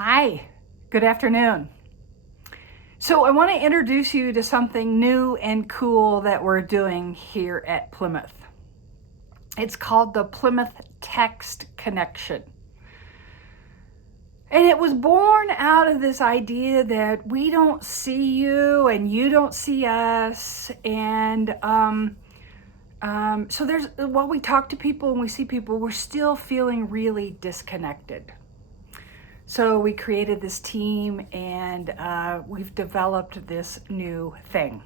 Hi, good afternoon. So I want to introduce you to something new and cool that we're doing here at Plymouth. It's called the Plymouth Text Connection. And it was born out of this idea that we don't see you and you don't see us. And so while we talk to people and we see people, we're still feeling really disconnected. So we created this team and we've developed this new thing.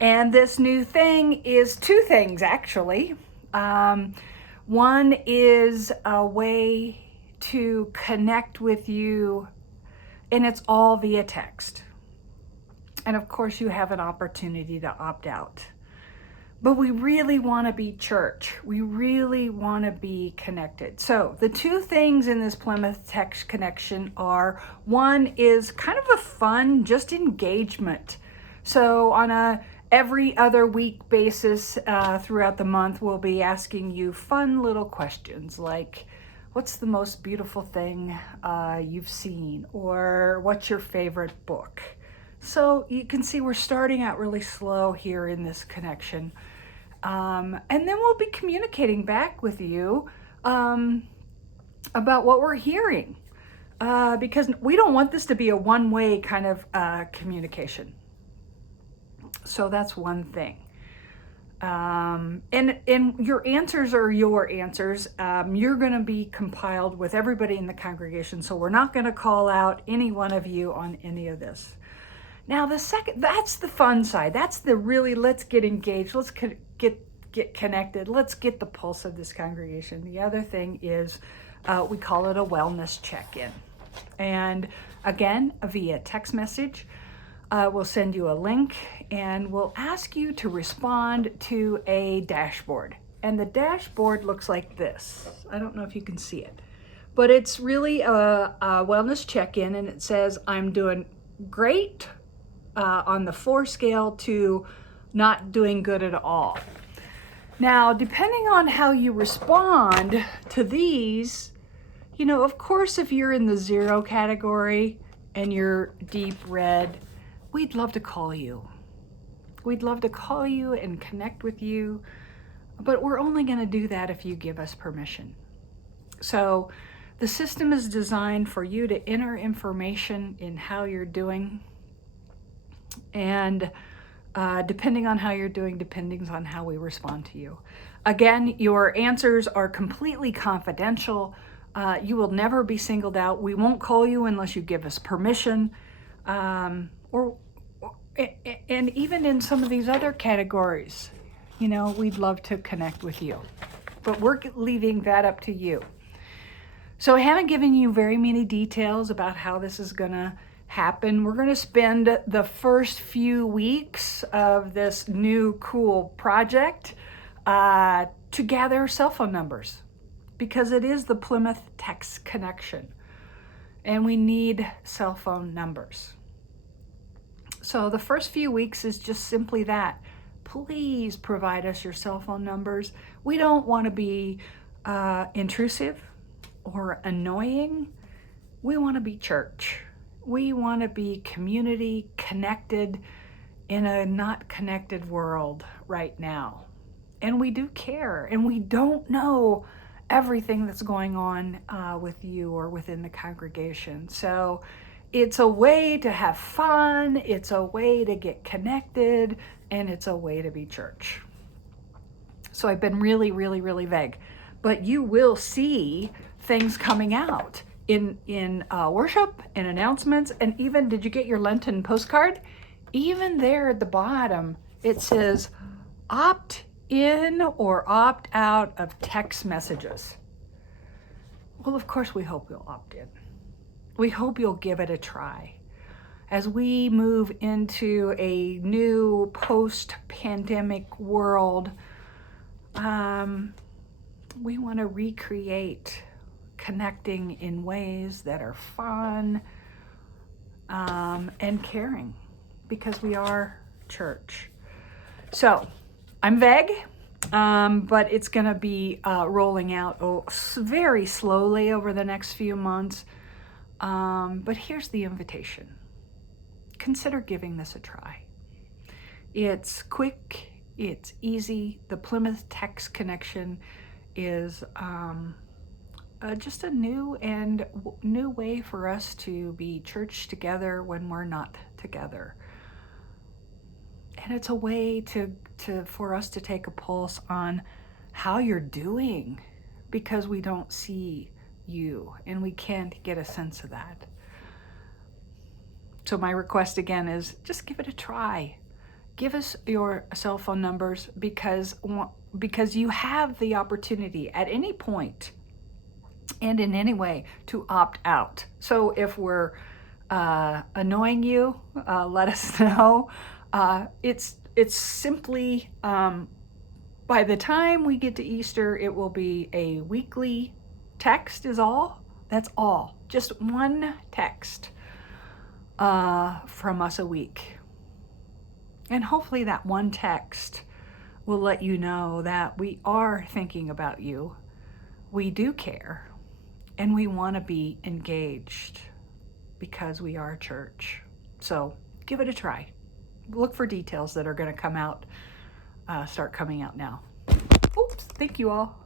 And this new thing is two things, actually. One is a way to connect with you, and it's all via text. And of course, you have an opportunity to opt out. But we really want to be church. We really want to be connected. So the two things in this Plymouth Text Connection are, one is kind of a fun, just engagement. So on a every other week basis throughout the month, we'll be asking you fun little questions like, what's the most beautiful thing you've seen? Or what's your favorite book? So you can see we're starting out really slow here in this connection. And then we'll be communicating back with you about what we're hearing. Because we don't want this to be a one-way kind of communication. So that's one thing. And your answers are your answers. You're going to be compiled with everybody in the congregation. So we're not going to call out any one of you on any of this. Now, that's the fun side. That's the really, let's get engaged. Let's get connected. Let's get the pulse of this congregation. The other thing is we call it a wellness check-in. And again, via text message, we'll send you a link and we'll ask you to respond to a dashboard. And the dashboard looks like this. I don't know if you can see it, but it's really a wellness check-in, and it says, I'm doing great on the 4 scale to not doing good at all. Now, depending on how you respond to these, of course, if you're in the 0 category and you're deep red, we'd love to call you. We'd love to call you and connect with you, but we're only going to do that if you give us permission. So the system is designed for you to enter information in how you're doing, and depending on how you're doing, depending on how we respond to you. Again, your answers are completely confidential. You will never be singled out. We won't call you unless you give us permission. And even in some of these other categories, we'd love to connect with you. But we're leaving that up to you. So I haven't given you very many details about how this is going to happen. We're going to spend the first few weeks of this new cool project to gather cell phone numbers, because it is the Plymouth Text Connection and we need cell phone numbers. So the first few weeks is just simply that. Please provide us your cell phone numbers. We don't want to be intrusive or annoying. We want to be church. We want to be community connected in a not connected world right now. And we do care, and we don't know everything that's going on with you or within the congregation. So it's a way to have fun, it's a way to get connected, and it's a way to be church. So I've been really, really, really vague, but you will see things coming out in worship and announcements. And even, did you get your Lenten postcard? Even there at the bottom, it says opt in or opt out of text messages. Well, of course, we hope you'll opt in. We hope you'll give it a try. As we move into a new post-pandemic world, we want to recreate connecting in ways that are fun and caring, because we are church. So I'm vague, but it's going to be rolling out very slowly over the next few months. But here's the invitation. Consider giving this a try. It's quick, it's easy. The Plymouth text connection is just a new way for us to be church together when we're not together. And it's a way for us to take a pulse on how you're doing, because we don't see you and we can't get a sense of that. So my request again is just give it a try. Give us your cell phone numbers, because you have the opportunity at any point and in any way to opt out. So if we're annoying you, let us know. It's simply, by the time we get to Easter, it will be a weekly text is all. That's all. Just one text from us a week. And hopefully that one text will let you know that we are thinking about you, we do care, and we want to be engaged because we are a church. So give it a try. Look for details that are going to come out, start coming out now. Oops, thank you all.